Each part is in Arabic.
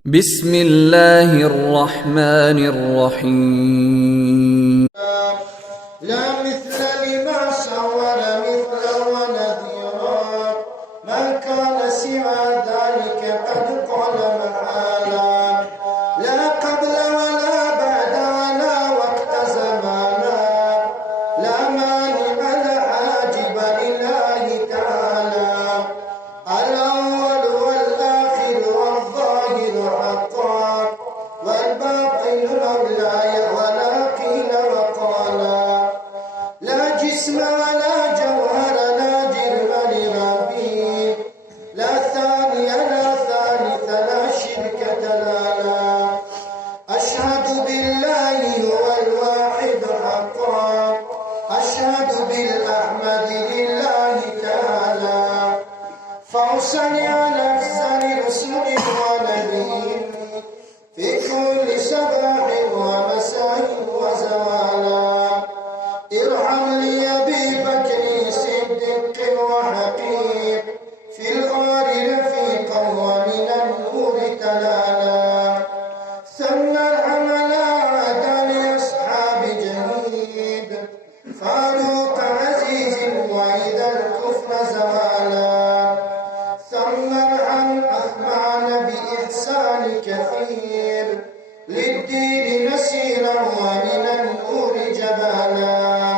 بسم الله الرحمن الرحيم. لا مثل لما سور مثلا ونذيرا، من كان سوى ذلك قد قال محالا، لا قبل ولا بعد ولا وقت زمانا، لا مانع لا حاجب لله تعالى، الأول والآخر والظاهر حقا، والباطن مولاي ولا قيل وقالا، لا جسم ولا جوهر لا جرم لربي، لا ثاني لا ثالث لا شرك دلالا، أشهد بالله هو الواحد حقا، أشهد بالأحمد لله تعالى، فأرسل على أفضل رسل ونبيين في كل صباح ومساء وزوالا، ارحم لي أبي بكر صديق وحقيق، في الغار رفيقا ومن النور تلالا، ثم ارحم لا عدا لأصحاب جهيد، فاروق عزيز وإذا الكفر زوالا، ثم ارحم أخمان بإحسان كثير، للدين نسيرا ومن النور جبالا،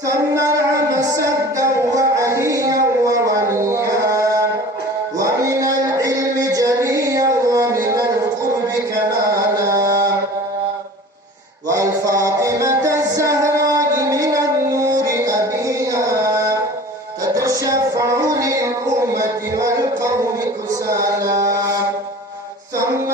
ثم ارحم سدا وعليا ووليا، ومن العلم جليا ومن القرب كمالا، والفاطمة الزهراء من النور أبيها، تتشفع للأمة والقوم كسالا، ثم